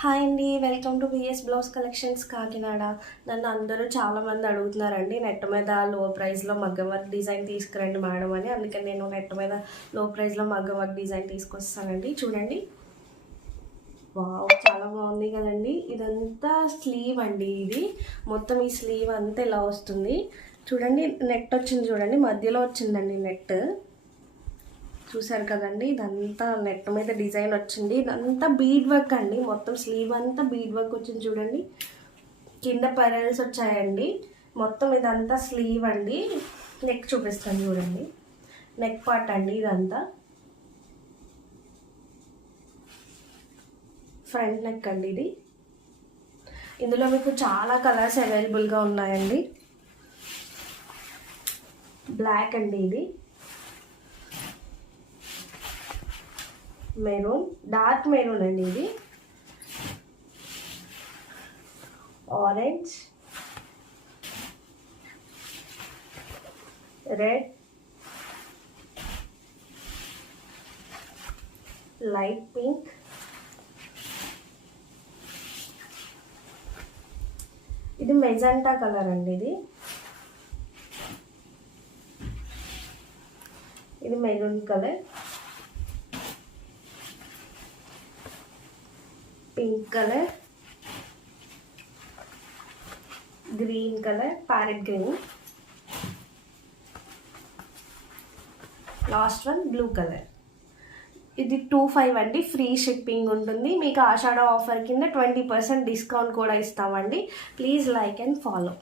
Hi అండి, welcome to VS blouse collections Kakinada. నన్ను అందరూ చాలామంది అడుగుతున్నారండి నెట్ మీద లో ప్రైస్లో మగ్గం వర్క్ డిజైన్ తీసుకురండి మేడం అని. అందుకని నేను నెట్ మీద లో ప్రైస్లో మగ్గం వర్క్ డిజైన్ తీసుకొస్తానండి. చూడండి, వావ్, చాలా బాగుంది కదండి. ఇదంతా స్లీవ్ అండి. ఇది మొత్తం ఈ స్లీవ్ అంతా ఇలా వస్తుంది. చూడండి, నెట్ వచ్చింది, చూడండి మధ్యలో వచ్చిందండి నెట్. చూసారు కదండి, ఇదంతా నెట్ మీద డిజైన్ వచ్చింది. ఇదంతా బీడ్ వర్క్ అండి. మొత్తం స్లీవ్ అంతా బీడ్ వర్క్ వచ్చింది. చూడండి, కింద పెరల్స్ వచ్చాయండి. మొత్తం ఇదంతా స్లీవ్ అండి. నెక్ చూపిస్తాను చూడండి. నెక్ పార్ట్ అండి ఇదంతా. ఫ్రంట్ నెక్ అండి ఇది. ఇందులో మీకు చాలా కలర్స్ అవైలబుల్గా ఉన్నాయండి. బ్లాక్ అండి ఇది, మెరూన్, డార్క్ మెరూన్ అండి ఇది, ఆరెంజ్, రెడ్, లైట్ పింక్, ఇది మెజెంటా కలర్ అండి. ఇది maroon colour, pink colour, green colour, parrot green, last one blue colour. ఇది 25 అండి. ఫ్రీ షిప్పింగ్ ఉంటుంది. మీకు ఆషాఢ ఆఫర్ కింద 20% డిస్కౌంట్ కూడా ఇస్తామండి. Please like and follow.